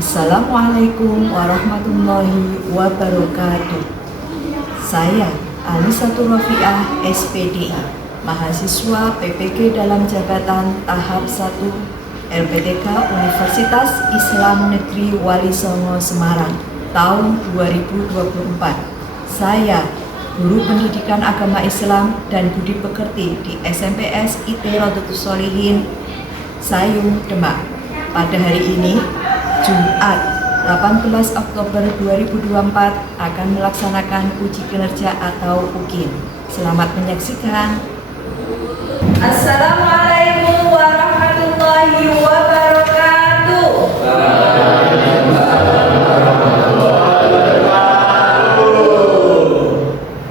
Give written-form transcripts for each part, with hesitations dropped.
Assalamualaikum warahmatullahi wabarakatuh. Saya Anisatul Rofiah, SPDI, mahasiswa PPG dalam jabatan tahap 1 LPTK Universitas Islam Negeri Wali Songo Semarang tahun 2024. Saya guru pendidikan agama Islam dan budi pekerti di SMPS IT Rodotus Solihin, Sayung, Demak. Pada hari ini, Jumat 18 Oktober 2024 akan melaksanakan uji kinerja atau UKIN. Selamat menyaksikan. Assalamualaikum warahmatullahi wabarakatuh.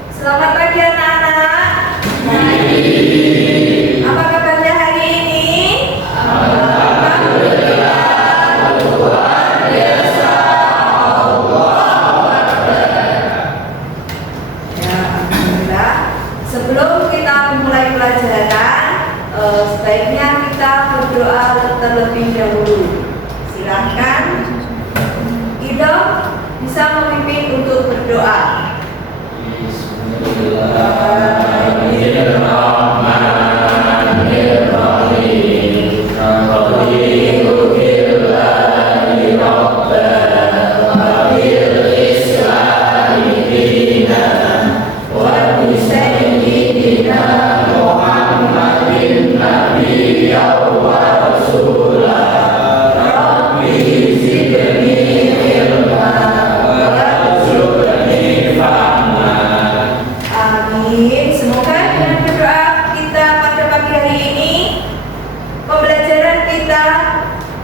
Selamat pagi anak-anak. Apa kabarnya hari ini? Sebelum kita memulai pelajaran, sebaiknya kita berdoa terlebih dahulu. Silakan, Ido bisa memimpin untuk berdoa.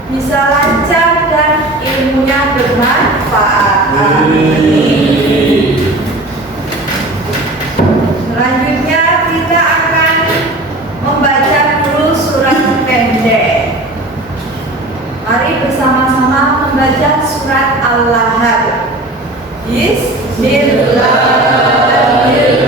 Bisa lancar dan ilmunya bermanfaat. Amin. Selanjutnya kita akan membaca dulu surat pendek. Mari bersama-sama membaca surat Al-Lahab. Bismillahirrahmanirrahim.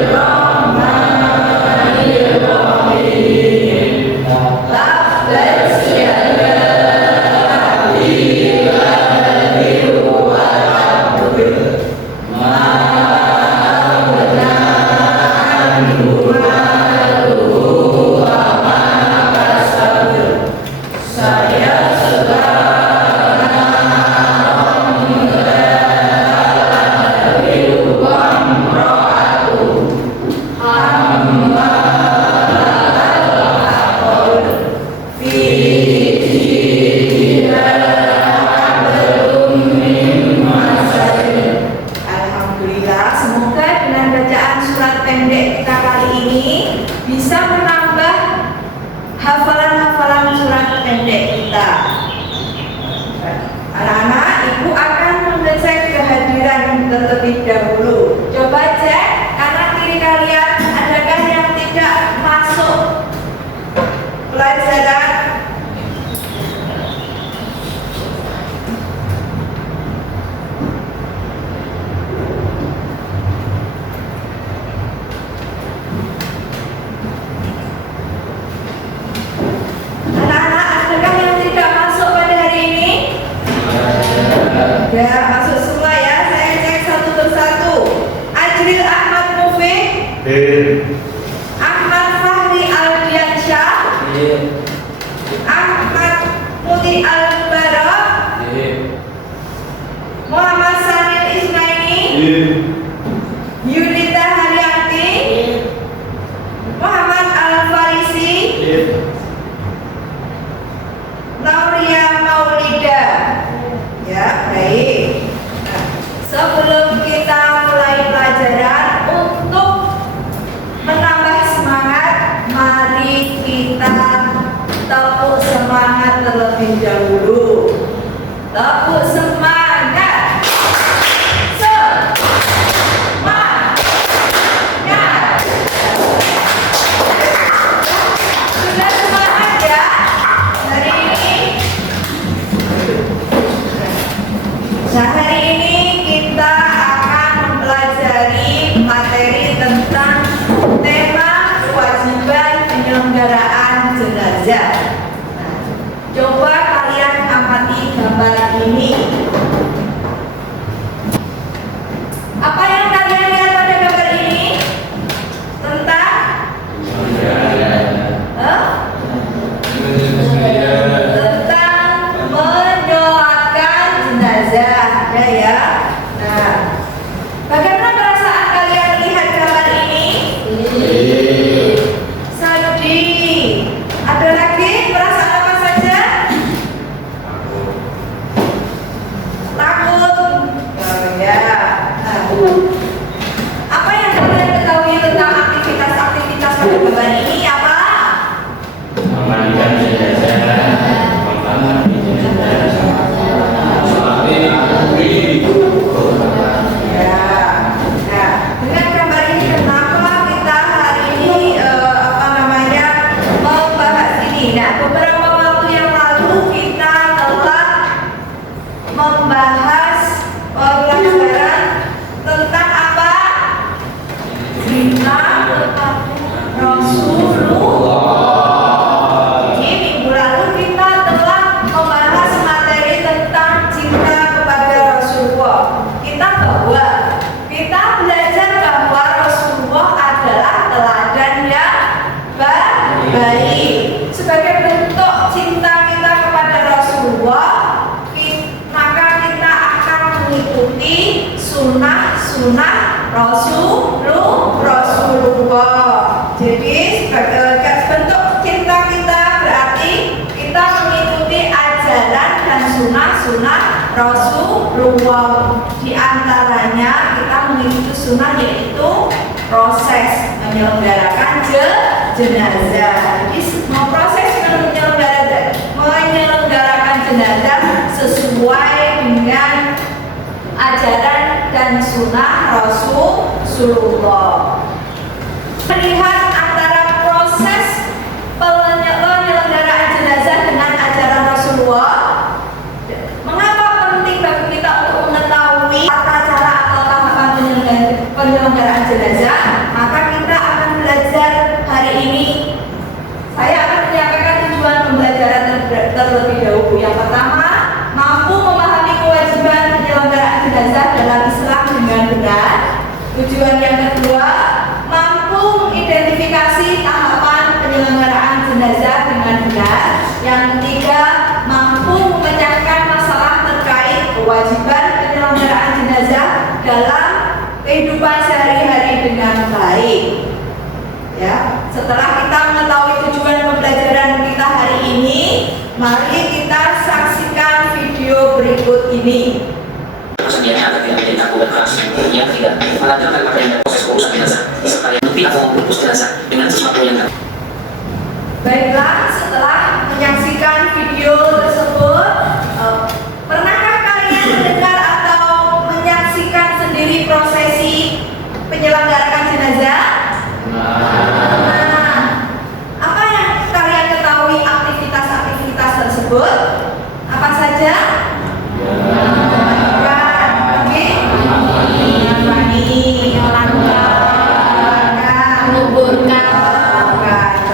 Bisa menambah hafalan-hafalan surat pendek kita. Anak-anak, ibu akan mengecek kehadiran terlebih dahulu. Coba cek kanan kiri kalian, adakah yang tidak masuk pelajaran? Ya, masuk semua ya. Saya cek satu persatu. Ajril Ahmad Mufid, Ahmad Fahri Aldiansyah, Ahmad Muti Al-Barok, Muhammad Sanil Ismaini, Yunita Haryanti, Muhammad Al-Farisi, Nauria Maulida. Ya, baik. Nah, sebelum kita mulai pelajaran, untuk menambah semangat, mari kita tepuk semangat terlebih dahulu. Tepuk semangat. Semangat. Sudah semangat ya hari ini? Nah, hari ini kita akan mempelajari materi tentang tema kewajiban penyelenggaraan jenazah. Nah, coba kalian amati gambar ini. membahas pelajaran tentang apa? Cinta kepada Rasulullah. Jadi minggu lalu kita telah membahas materi tentang cinta kepada Rasulullah. Kita belajar bahwa Rasulullah adalah teladan yang baik. Sebagai bentuk cinta kita kepada Rasulullah, maka kita akan mengikuti sunnah Rasulullah. Jadi sebagai bentuk cinta kita berarti kita mengikuti ajaran dan sunnah Rasulullah. Di antaranya kita mengikuti sunnah yaitu proses menyelenggarakan jenazah. Jadi proses menyelenggarakan jenazah sesuai dengan ajaran dan sunnah Rasulullah. Melihat antara proses penyelenggaraan jenazah dengan ajaran Rasulullah, mengapa penting bagi kita untuk mengetahui tata cara atau tahapan penyelenggaraan jenazah? Maka kita akan belajar hari ini. Saya akan menyampaikan tujuan pembelajaran terlebih dahulu. Yang pertama, mampu memahami kewajiban penyelenggaraan jenazah dalam Islam dengan benar. Tujuan yang kedua, mampu mengidentifikasi tahapan penyelenggaraan jenazah dengan benar. Yang ketiga, mampu memecahkan masalah terkait kewajiban penyelenggaraan jenazah dalam kehidupan sehari-hari dengan baik. Ya, setelah kita mengetahui tujuan pembelajaran kita hari ini, mari kita saksikan video berikut ini. Persediaannya agar tidak menjadi tabu dan keras. Yang ketiga, melancarkan pakaian dan proses urusan jenazah, serta yang lebih atau membungkus jenazah dengan sesuatu yang Baiklah, setelah menyaksikan video tersebut, pernahkah kalian mendengar atau menyaksikan sendiri prosesi penyelenggaraan jenazah? Nah, apa yang kalian ketahui aktivitas-aktivitas tersebut? Apa saja?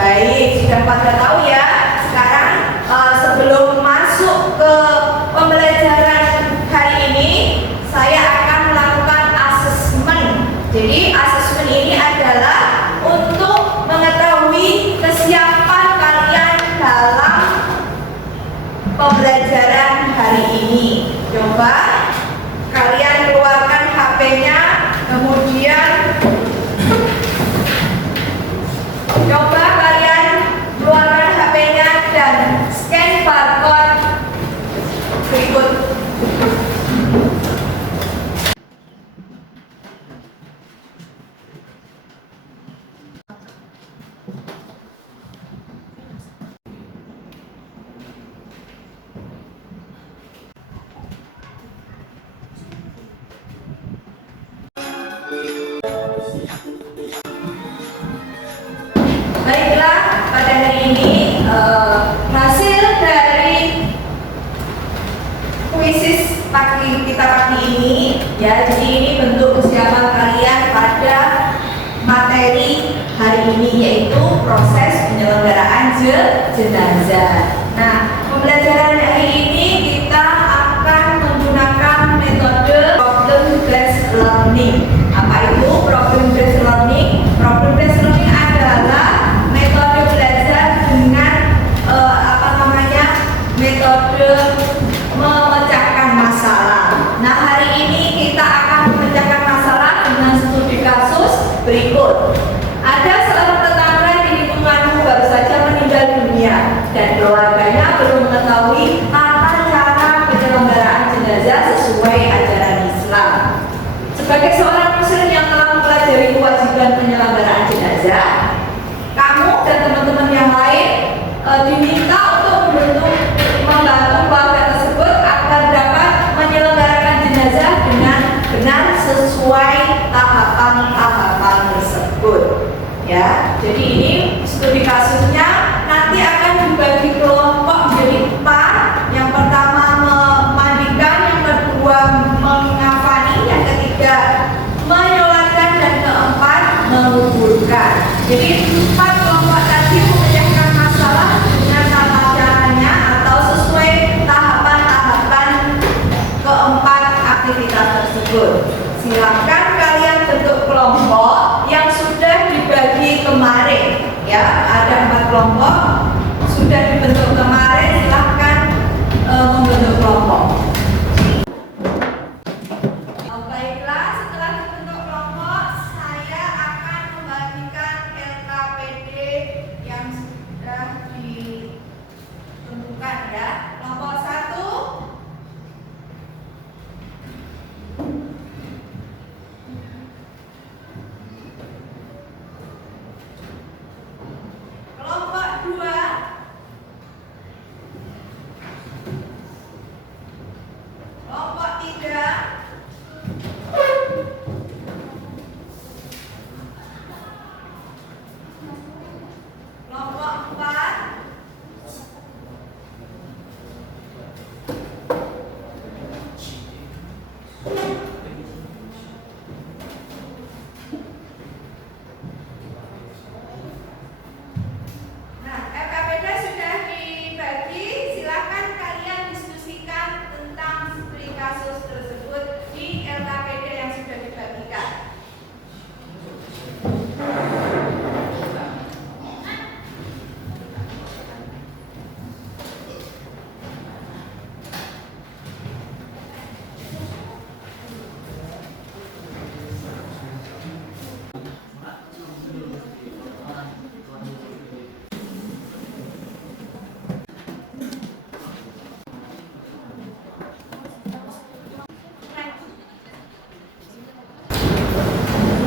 Baik, sudah pada tahu ya. Sekarang sebelum masuk ke pembelajaran hari ini, saya akan melakukan asesmen. Jadi asesmen ini adalah untuk mengetahui kesiapan kalian dalam pembelajaran hari ini. Coba kalian keluarkan HP-nya, kemudian coba kalian keluarkan HP-nya dan scan barcode berikut. Baiklah, pada hari ini hasil dari kuisis kita pagi ini, ya. Jadi ini bentuk kesiapan kalian pada materi hari ini, yaitu proses penyelenggaraan jenazah. Nah, pembelajaran hari ini kita akan menggunakan metode problem-based learning. Apa itu problem-based learning? Problem-based learning adalah metode belajar dengan metode memecahkan masalah. Nah, hari ini kita akan memecahkan masalah dengan studi kasus berikut. Ada seorang tetangga di lingkunganmu baru saja meninggal dunia dan keluarganya belum mengetahui tata cara penyelenggaraan jenazah sesuai ajaran Islam. Sebagai seorang muslim yang telah mempelajari kewajiban penyelenggaraan jenazah, kamu dan teman-teman yang lain diminta untuk membantu keluarga tersebut agar dapat menyelenggarakan jenazah dengan benar sesuai tahapan-tahapan tersebut. Ya, jadi ini studi kasusnya nanti akan dibagi kelompok menjadi 4. Yang pertama memandikan, yang Jadi 4 kelompok tadi memecahkan masalah dengan tata caranya atau sesuai tahapan-tahapan keempat aktivitas tersebut. Silakan kalian bentuk kelompok yang sudah dibagi kemarin. Ya, ada 4 kelompok sudah dibentuk kemarin. Silakan membentuk kelompok. Baiklah, setelah dibentuk kelompok, saya akan membagikan LKPD yang sudah ditentukan ya. Kelompok 1. Kelompok 2. Kelompok 3. Kelompok 4. Nah, LKPD sudah dibagi. Silakan kalian diskusikan tentang studi kasus tersebut di LKPD yang sudah dibagikan.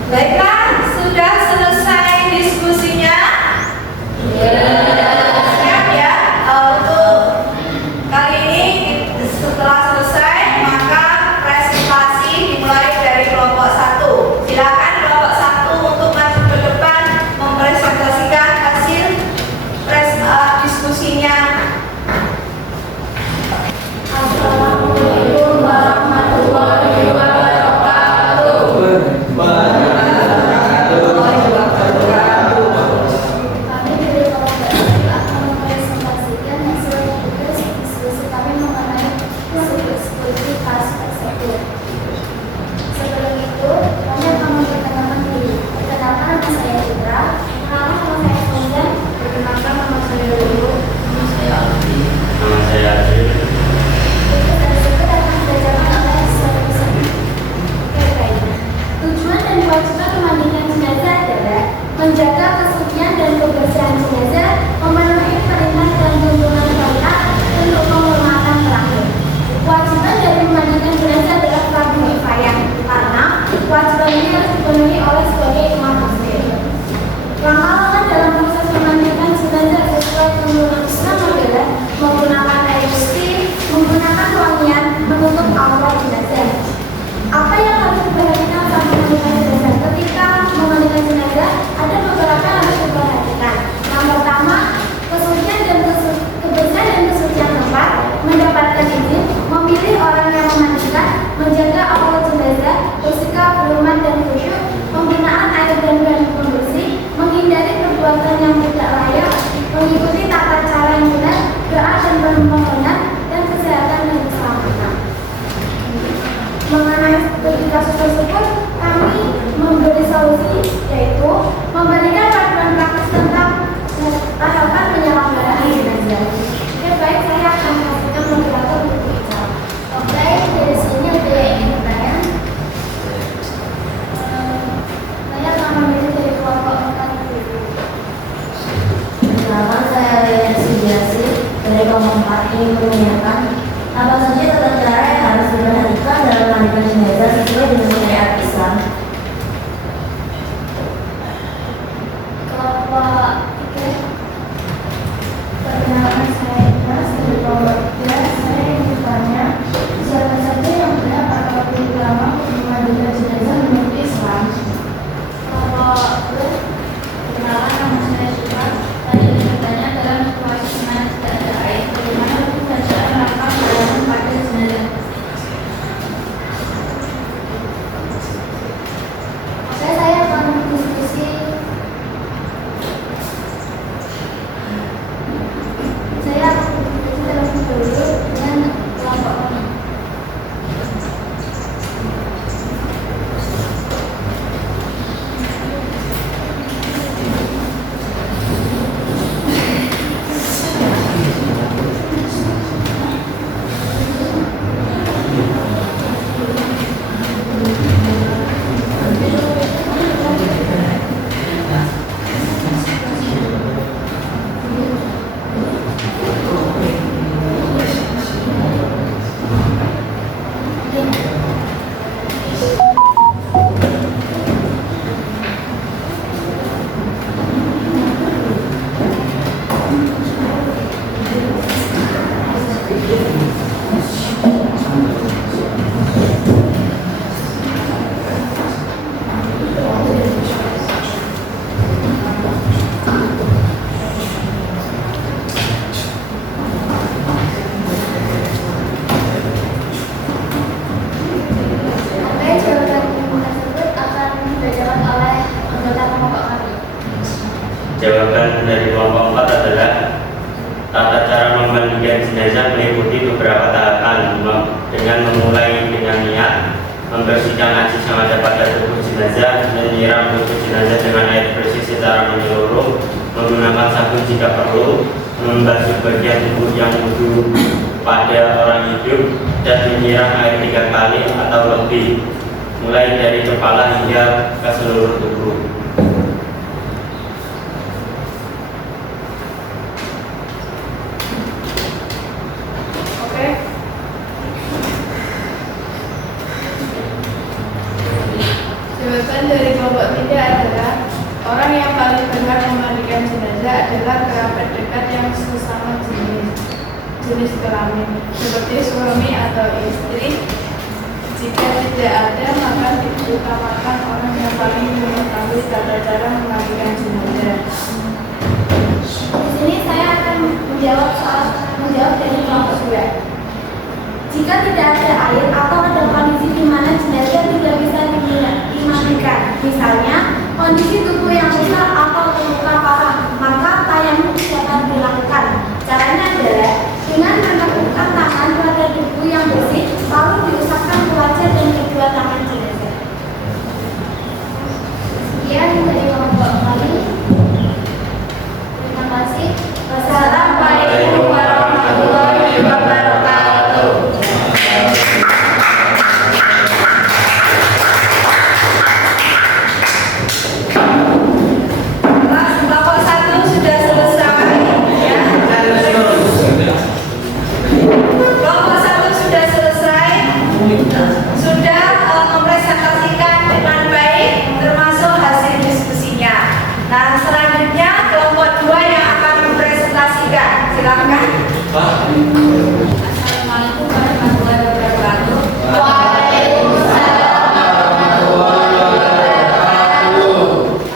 Baiklah, sudah selesai diskusinya. Siap ya. Untuk kali ini setelah selesai, maka presentasi dimulai dari kelompok 1. Silakan kelompok 1 untuk maju ke depan mempresentasikan hasil diskusinya. Assalamualaikum warahmatullahi wabarakatuh. Kami dari kelompok ini akan mempresentasikan hasil diskusi kami mengenai studi kasus tersebut. Sebelum itu, kami akan memperkenalkan diri. Perkenalkan, nama saya Citra. Perkenalkan, nama saya Fauzan. Perkenalkan, nama saya Lulu. Nama saya Alfi. Nama saya Adil. Buku tersebut akan dibacakan oleh siswa-siswa. Oke, baik. Tujuan dan kewajiban memandikan jenazah adalah menjaga kesucian dan kebersihan jenazah, memenuhi perintah dan tuntunan syariat untuk penghormatan terakhir. Kewajiban dari memandikan jenazah adalah fardu kifayah karena kewajiban ini harus dipenuhi oleh sebagai imam muslim. Langkah-langkah dalam proses memandikan jenazah sesuai tuntunan Islam adalah menggunakan air bersih, menggunakan wangian, menutup aurat jenazah. Apa yang harus diperhatikan saat memandikan jenazah? Ketika memandikan jenazah, ada beberapa yang harus diperhatikan. Yang pertama, kesucian dan kebersihan dan kesucian tempat, mendapatkan izin, memilih orang yang memandikan, menjaga aurat jenazah, bersikap hormat dan khusyuk, penggunaan air dan bahan pembersih, menghindari perbuatan yang tidak layak, mengikuti tata cara yang benar, doa dan permohonan, dan kesehatan dan keselamatan. Mengenai studi kasus tersebut, kami memberi solusi, yaitu memberikan panduan praktis tentang tahapan penyelenggaraan jenazah. Oke, baik, saya akan kasihkan moderator untuk bicara. Oke, dari sini ada yang ingin bertanya. Saya akan memilih dari kelompok 4. Perkenalkan, saya Raya Sugiasi dari kelompok 4 ini menanyakan apa saja tata cara yang harus diperhatikan dalam memandikan jenazah sesuai dengan syariat Islam. Kelompok 4 adalah tata cara memandikan jenazah meliputi beberapa tahapan dengan memulai dengan niat membersihkan najis yang ada pada tubuh jenazah, menyiram tubuh jenazah dengan air bersih secara menyeluruh, menggunakan sabun jika perlu, membasuh bagian tubuh yang wudu pada orang hidup, dan menyiram air 3 kali atau lebih, mulai dari kepala hingga ke seluruh tubuh. Oke. Jawaban dari kelompok 3 adalah orang yang paling berhak memandikan jenazah adalah kerabat dekat yang sesama jenis kelamin, seperti suami atau istri. Jika tidak ada, maka diutamakan orang yang paling mengetahui tata cara memandikan jenazah. Di sini saya akan menjawab dari kelompok 2. Jika tidak ada air atau ada kondisi di mana jenazah tidak bisa dimandikan, misalnya kondisi tubuh yang rusak atau terluka parah, maka tayamum dapat dilakukan. Caranya adalah dengan menegakkan tangan pada tubuh yang bersih, lalu diusapkan ke wajah dan kedua tangan jenazah. Sekian dari kelompok kami. Terima kasih. Wassalamualaikum warahmatullahi wabarakatuh. Kelompok 1 sudah selesai, ya. Kelompok 1 sudah selesai, sudah mempresentasikan dengan baik, termasuk hasil diskusinya. Nah, selanjutnya kelompok 2 yang akan mempresentasikan. Silakan. Assalamualaikum warahmatullahi wabarakatuh.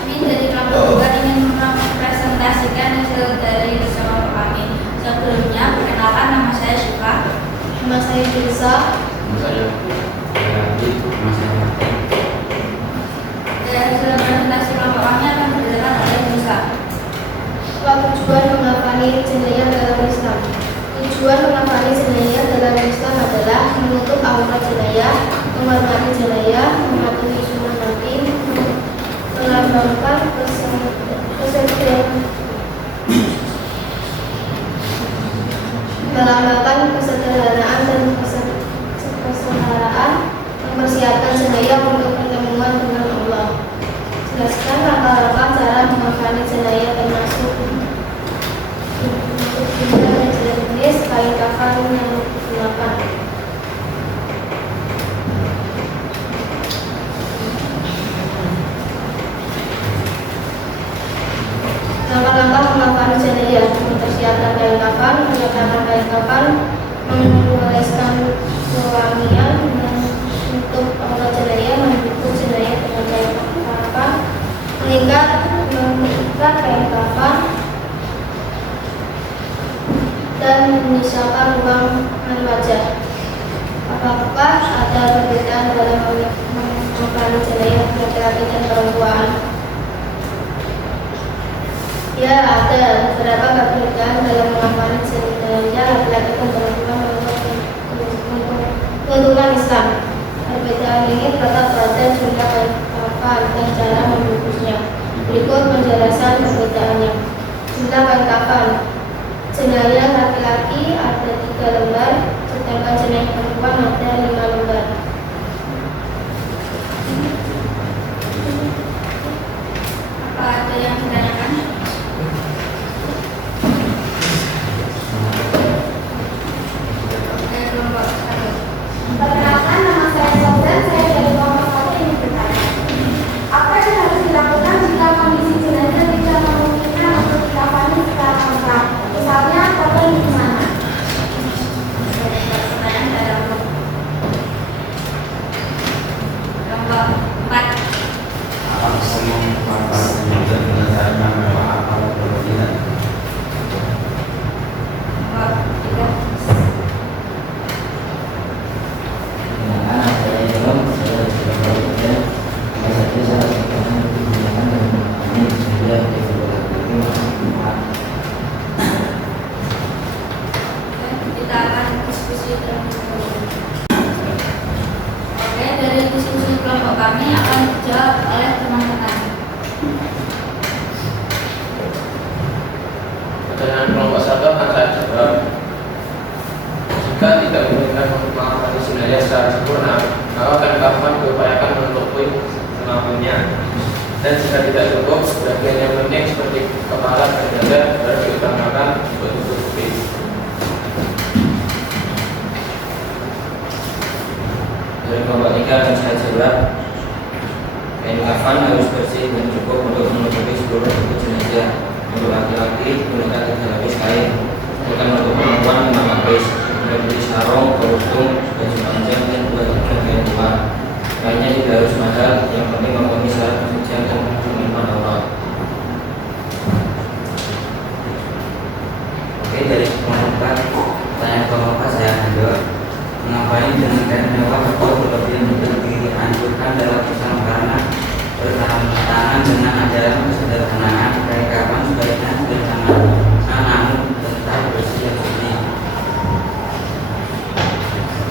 Kami dari kelompok 2 ingin mempresentasikan hasil dari kelompok kami. Sebelumnya, perkenalkan nama saya Syifa. Nama saya Firsa. Saya Dari hasil presentasi kelompok kami akan berdasarkan oleh Musa. Tujuan menghafali jenayah dalam Islam. Tujuan menghafali jenayah dalam Islam adalah menutup aurat jenayah, menghormati jenayah, mematuhi sunnah Nabi, melambangkan kesederhanaan dan kesetaraan, mempersiapkan jenayah untuk pertemuan dengan Allah. Jelaskan rangka-rangka cara menghafali jenayah termasuk untuk jumlah dan jenis kain kafan yang digunakan. Langkah-langkah menghafali jenayah: mempersiapkan kain kafan, menyatakan kain kafan, mengoleskan wangian, menutup aurat jenayah, membungkus jenayah dengan kain kafan, mengikat kain kafan, dan menyisakan ruangan wajah. Apakah ada perbedaan dalam menghafali jenayah laki-laki dan perempuan? Ya, ada beberapa perbedaan dalam menghafali jenayah laki-laki dan perempuan menurut tuntunan Islam. Perbedaan ini terletak pada jumlah kain kafan dan cara membungkusnya. Berikut penjelasan perbedaannya. Jumlah kain kafan: jenayah laki-laki ada 3 lembar, sedangkan jenayah perempuan ada 5 lembar. Apa ada yang ditanyakan? Dari kelompok 1. Perkenalkan, nama saya Sofdan, saya dari kelompok 1 ini bertanya. Apa yang harus dilakukan jika kondisi jenazah tidak memungkinkan untuk dikafani secara lengkap? Misalnya, korban di mana? Pertanyaan dari kelompok Dari kelompok 3 akan saya jawab. Kain kafan harus bersih dan cukup untuk menutupi seluruh tubuh jenazah. Untuk laki-laki gunakan 3 lapis kain. Bukan untuk perempuan 5 lapis. Membeli sarung, kerudung, baju panjang dan 2 bagian luar. Lainnya tidak harus mahal, yang penting memenuhi syarat kesucian dan menyimpan aurat. Oke, dari kelompok 4, pertanyaan kelompok 4 saya ambil. Mengapa ini dengan kain mewah atau berlebihan dianjurkan dalam Islam karena bertentangan dengan ajaran kesederhanaan? Kain kafan sebaiknya sederhana namun tetap bersih dan suci.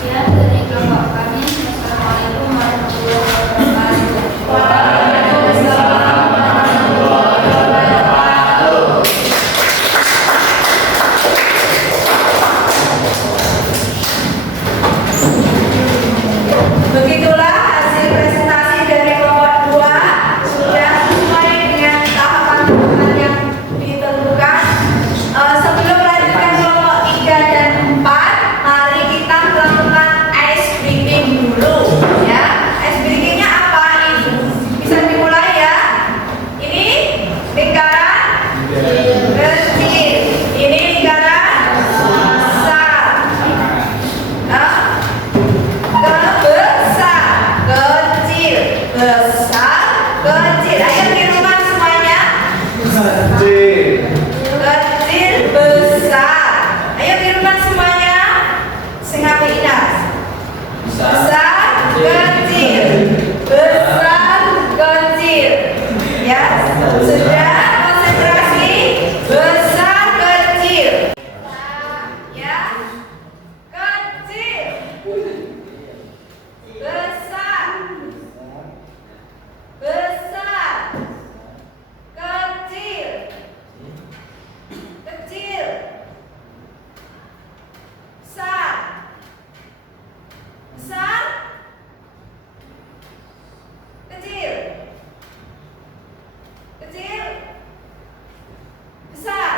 Ya, dari kelompok kami, Assalamualaikum warahmatullahi wabarakatuh. Waalaikumsalam warahmatullahi wabarakatuh. Begitulah hasil presentasi dari kelompok 2, sudah sesuai dengan tahapan yang ditentukan. Sebelum melanjutkan kelompok 3 dan 4, mari kita melakukan ice breaking dulu ya. Ice breakingnya apa ini? Bisa dimulai ya. Ini lingkaran kecil, ini lingkaran besar. Besar, kecil, besar, kecil. Ayo tirukan semuanya. Kecil, besar. Ayo tirukan semuanya. Sing apik Inas. Besar, kecil, besar, kecil. Ya, sudah konsentrasi. Besar, kecil. Ya, kecil. Besar, besar, kecil, kecil, besar, besar, kecil, kecil, besar.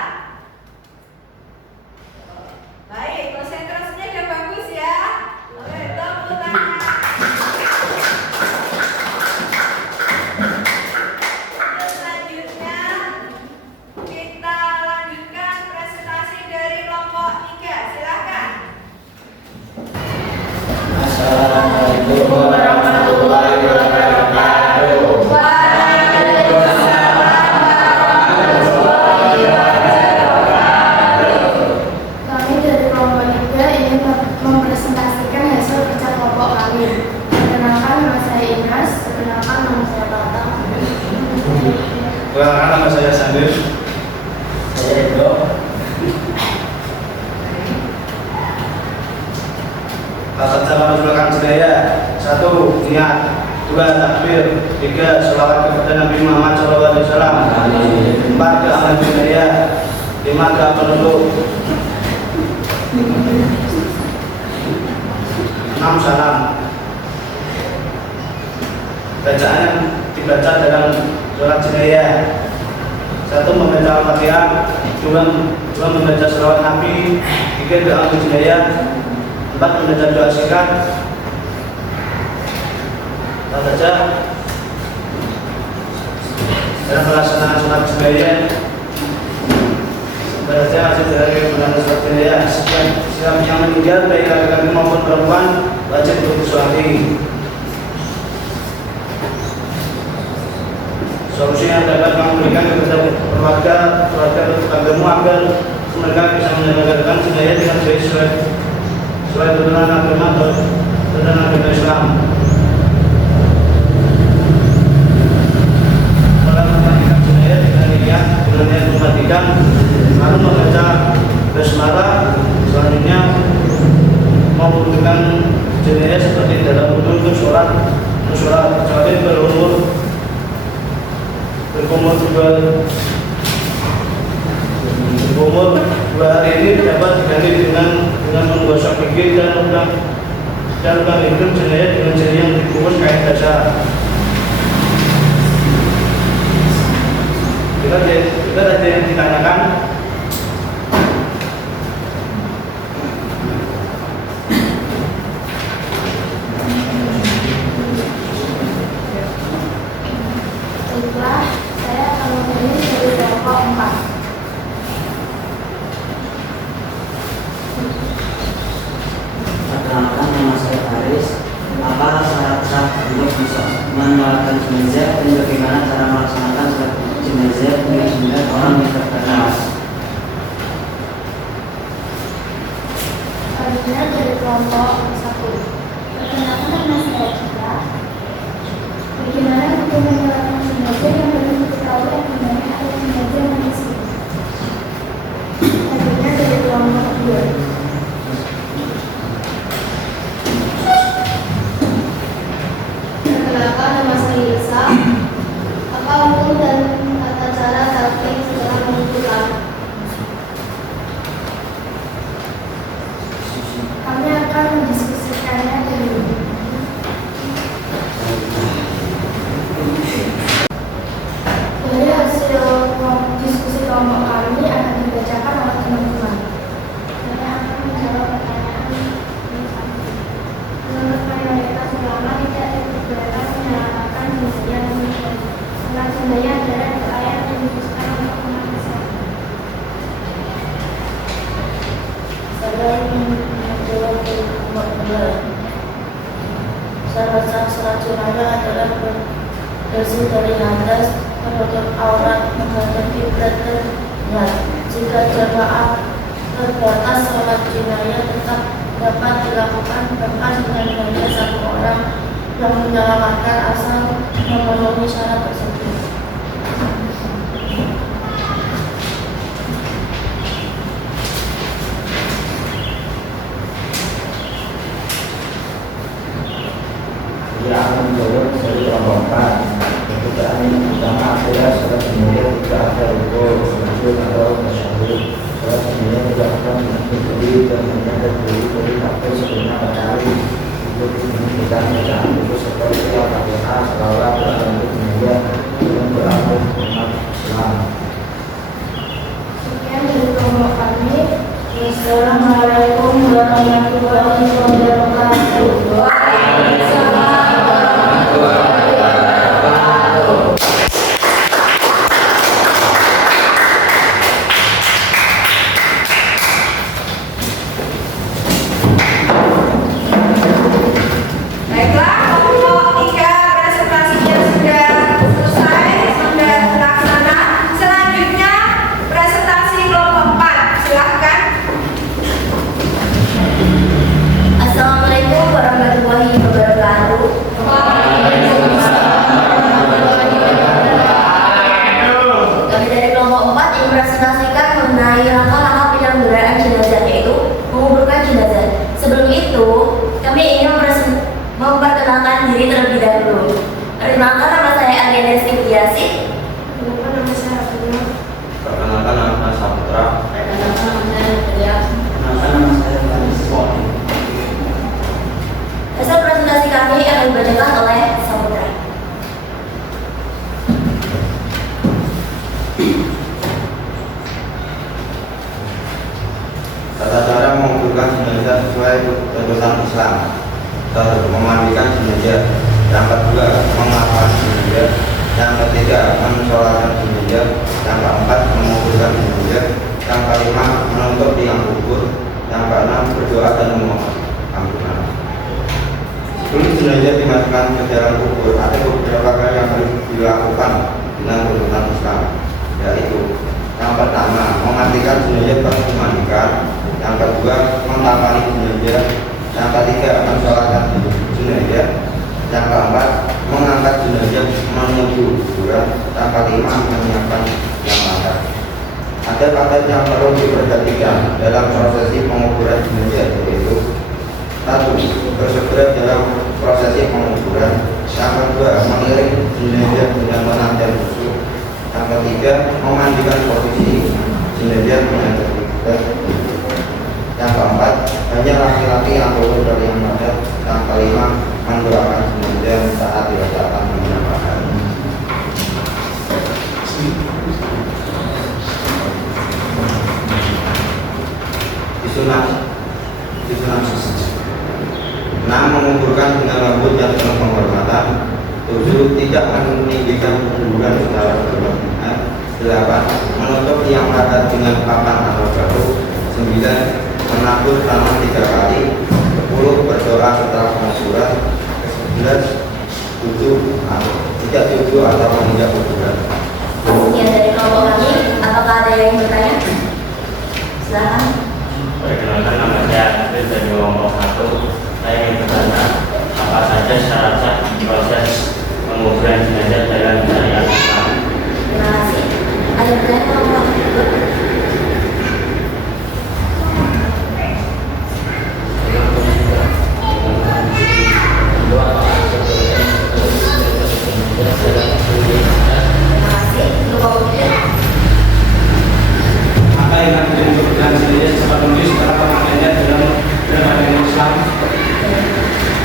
Baik, konsentrasinya udah bagus ya. Oke, tepuk tangan. Selanjutnya kita lanjutkan presentasi dari kelompok 3. Silakan. Assalamualaikum warahmatullahi wabarakatuh. Waalaikumsalam warahmatullahi wabarakatuh. Kami dari kelompok 3 ingin mempresentasikan hasil kerja kelompok kami. Perkenalkan nama saya Inas, perkenalkan nama saya Tatang. Perkenalkan nama saya Sandir. Saya Edo. Tata cara menunjukkan budaya: 1. Niat, 2. Takbir, 3. Sholawat kepada Nabi Muhammad SAW, 4. Keamanan budaya, 5. Doa penutup, 6. Salam. Bacaan yang dibaca dalam sholat jenayah: 1. Membaca Al-Fatihah, 2. Membaca sholawat Nabi, 3. Doa jenayah, 4. Membaca doa singkat. Kita baca dalam pelaksanaan sholat jenayah. Berarti hasil dari bulan sholat jenayah, setiap yang meninggal baik laki-laki maupun perempuan wajib untuk disolati. Solusi yang dapat memberikan kepada keluarga tetanggamu agar mereka bisa menjalankan jenayah dengan baik sesuai tuntunan agama dan agama Islam. Melakukan jenayah dengan niat mematikan, lalu membaca basmalah. Selanjutnya membutuhkan jenayah seperti dalam wudhu untuk sholat kecuali berumur 2 hari ini dapat diganti dengan menggosok gigi dan luka hidup jenayah dengan jari yang dibungkus kain dasar. Kita ada yang ditanyakan. menyolatkan jenazah dan bagaimana cara melaksanakan sholat jenazah dengan 9 orang yang terkenal. Selanjutnya dari kelompok 1. Perkenalkan nama saya Citra. Bagaimana hukum menyolatkan jenazah yang belum diketahui akibatnya atau jenazah manusia? Selanjutnya dari kelompok 2. Perkenalkan nama saya Lisa. Apa hukum dan tata cara talqin setelah mengumpulkan? Kami akan mendiskusikannya dulu. Dari hasil diskusi kelompok kami akan dibacakan oleh teman-teman. Saya akan menjawab pertanyaan ini. Menurut mayoritas ulama tidak diperbolehkan menyalakan jenazah meninggal. Sholat jenazah adalah doa yang dihususkan untuk umat Islam. Saya menjawab kelompok 2. Syarat sholat jenazah adalah bersih dari hadas, menutup aurat, menghadap kiblat dan niat. Jika jamaah terbatas, sholat jenazah tetap dapat dilakukan bahkan dengan hanya 1 orang yang menyelamatkan asal memenuhi syarat tersebut. Ia akan menjawab dari kelompok 4. Pertanyaan yang pertama adalah sholat jenazah tidak ada rukun, sujud atau tasyahud. Sholat jenazah dilakukan dengan berdiri dan hanya terdiri dari kafir sebelumnya berkali. Untuk menunjukkan bacaan buku seperti Al-Fatihah, salawat, dan jenazah dan berakhir umat Islam. Sekian dari kelompok kami. Wassalamualaikum warahmatullahi wabarakatuh. Baiklah, kelompok 3 presentasinya sudah selesai, sudah terlaksana. Selanjutnya presentasi kelompok 4. Silahkan. Assalamualaikum warahmatullahi wabarakatuh. Kami dari kelompok 4 yang mempresentasikan mengenai langkah-langkah penyelenggaraan jenazah, yaitu menguburkan jenazah. Sebelum itu, kami ingin memperkenalkan diri terlebih dahulu. Perkenalkan, nama saya Agenda Sitiasi. Nama saya Abdullah. Perkenalkan nama saya Saputra. Perkenalkan, nama saya Nadia. Nama saya Laniswa. Hasil presentasi kami akan dibacakan oleh Saputra. Tata cara menguburkan jenazah sesuai tuntunan Islam. 1. Memandikan jenazah. Yang kedua, mengafan jenazah. Yang ketiga, mensolatkan jenazah. Yang keempat, menguburkan jenazah. Yang kelima, menutup tiang kubur. Yang keenam, berdoa dan memohon ampunan. Sebelum jenazah dimasukkan ke dalam kubur, ada beberapa hal yang harus dilakukan dengan tuntunan Islam, yaitu yang pertama, memastikan jenazah baru dimandikan. Yang kedua, mengkafani jenazah. Yang ketiga, mensolatkan jenazah. Yang keempat, mengangkat jenazah menuju kuburan. Yang kelima, menyiapkan yang latar. Ada kata yang perlu diperhatikan dalam prosesi penguburan jenazah, yaitu 1. Bersegera dalam prosesi penguburan. Yang kedua, mengiring jenazah dengan tenang dan khusyuk. Yang ketiga, memandikan posisi jenazah dengan terlibat. Yang keempat, hanya laki-laki yang turun dari yang padat. Yang kelima, mendoakan jenazah saat diletakkan di makam. Disunat. 6. Menguburkan dengan rambut yang penuh penghormatan. 7. Tidak meninggikan kuburan secara berlebihan. 8. Menutup tiang padat dengan papan atau batu. 9. Menabur tanah 3 kali. 10. Berdoa setelah penguburan. 11. tidak tujuh atau menginjak kuburan. Sekian dari kelompok kami. Apakah ada yang bertanya? Silakan. Perkenalkan, nama saya Abdul dari kelompok 1. Saya ingin bertanya, apa saja syarat sah proses penguburan jenazah dalam syariat Islam? Terima kasih. Ada bertanya kelompok berikut? Terima kasih. Kelompok berikut? Maka yang akan menjadi kebutuhan jenazah secara menulis secara pemakaiannya dalam agama Islam.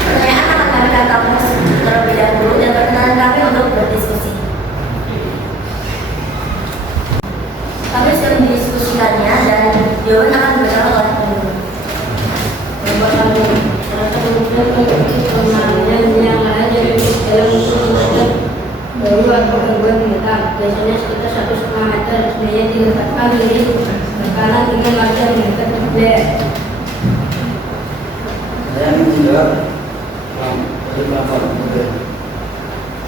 Pertanyaan akan kami katakan terlebih dahulu dan perkenalan kami untuk berdiskusi. Kami sudah mendiskusikannya dan jawaban akan diberikan oleh penduduk. Bapak kami rasa kemudian mengikuti pemahaman yang ada di dalam usul baru atau gangguan binatang. Biasanya sekitar 1,5 meter. Sebenarnya diletakkan di kanan dengan margin mendekat ke kiblat. Saya menjawab dari kelompok muda.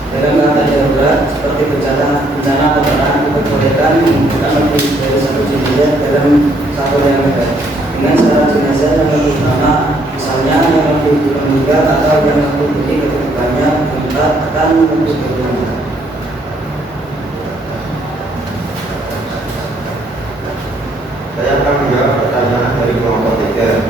Dalam kata darurat seperti bencana atau perang diperbolehkan menggunakan lebih dari satu jenazah dalam satu diameter dengan syarat jenazah yang lebih lama, misalnya yang lebih dulu meninggal atau yang lebih tinggi kedudukannya meningkat akan lebih berguna. Saya akan menjawab pertanyaan dari kelompok 3.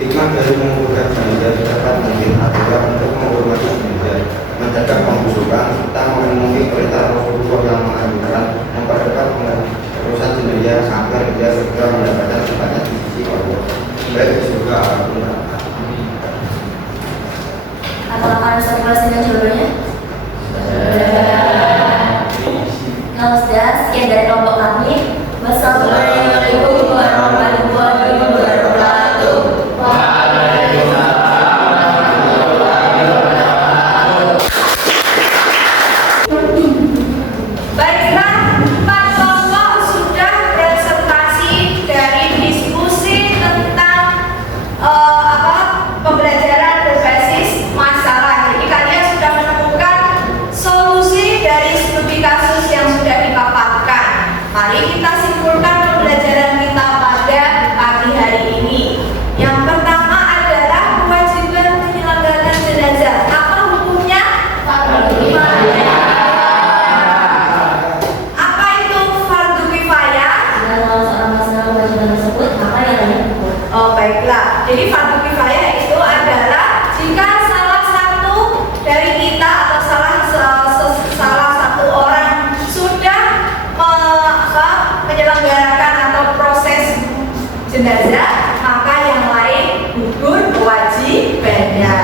Hikmah dari menguburkan jenazah dapat mungkin adalah untuk menghormati jenazah, menjaga pembusukan, serta memenuhi perintah Rasulullah yang menganjurkan mempercepat urusan jenazah agar dia segera mendapatkan tempatnya di sisi Allah, baik di surga ataupun neraka. Apakah kalian sudah puas dengan jawabannya? Kalau sudah, sekian dari kelompok kami. Wassalamualaikum warahmatullahi wabarakatuh. Baiklah, Pak kelompok sudah presentasi dari diskusi tentang pembelajaran berbasis masalah. Jadi kalian sudah menemukan solusi dari studi kasus yang sudah dipaparkan. Mari kita simpulkan pembelajaran kita pada pagi hari ini. Yang pertama adalah kewajiban penyelenggaraan jenazah. Apa hukumnya? Fardu kifayah. Apa itu fardu kifayah? Jika salah seorang melaksanakan kewajiban tersebut, maka yang lainnya gugur. Oh baiklah. Jadi fardu kifayah itu adalah jika salah satu dari kita atau salah satu orang sudah menyelenggarakan atau proses jenazah, maka yang lain gugur kewajibannya.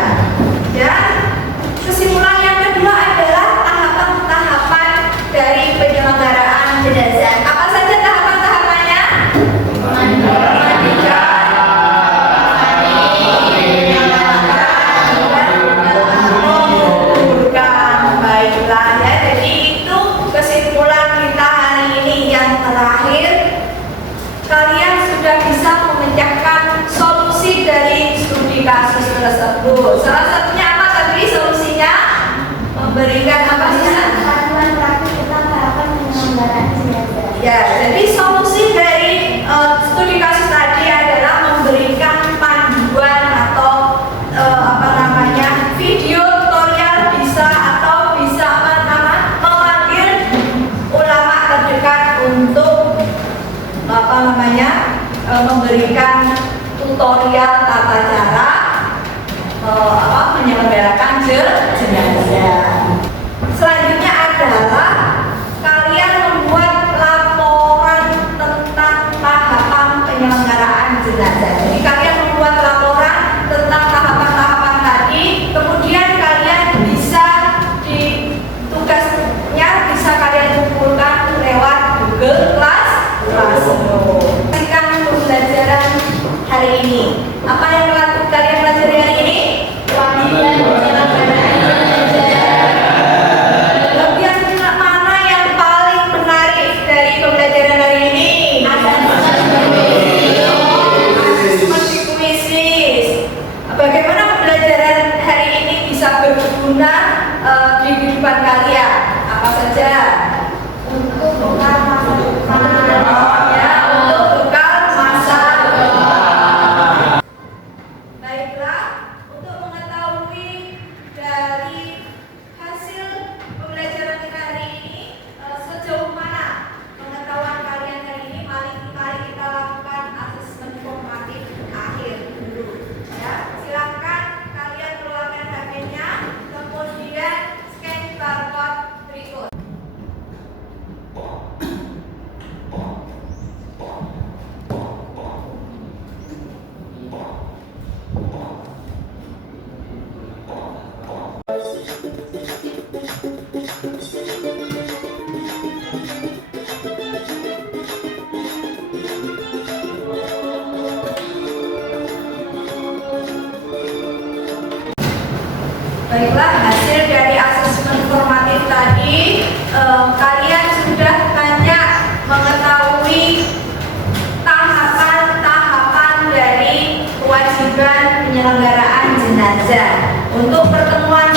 Dan kesimpulan yang kedua adalah tahapan-tahapan dari penyelenggaraan jenazah. Apa saja tahapan-tahapannya? Baiklah ya, jadi itu kesimpulan kita hari ini. Yang terakhir, kalian sudah bisa memecahkan solusi dari studi kasus tersebut. Salah satunya apa tadi solusinya? Memberikan apa sih? Panduan praktik tentang tahapan penyelenggaraan jenazah. Ya, jadi solusi dari studi kasus tadi adalah memberikan panduan atau video tutorial bisa atau bisa memanggil ulama terdekat untuk memberikan tutorial tata cara menyelenggarakan jenazah. Selanjutnya adalah kalian membuat laporan tentang tahapan penyelenggaraan jenazah. Jadi kalian membuat laporan tentang tahapan-tahapan tadi, kemudian kalian bisa tugasnya bisa kalian kumpulkan lewat Google Classroom. Sekian pembelajaran hari ini. Apa yang kalian pelajari hari ini? Kewajiban penyelenggaraan jenazah. Baiklah, hasil dari asesmen formatif tadi, kalian sudah banyak mengetahui tahapan-tahapan dari kewajiban penyelenggaraan jenazah. Untuk pertemuan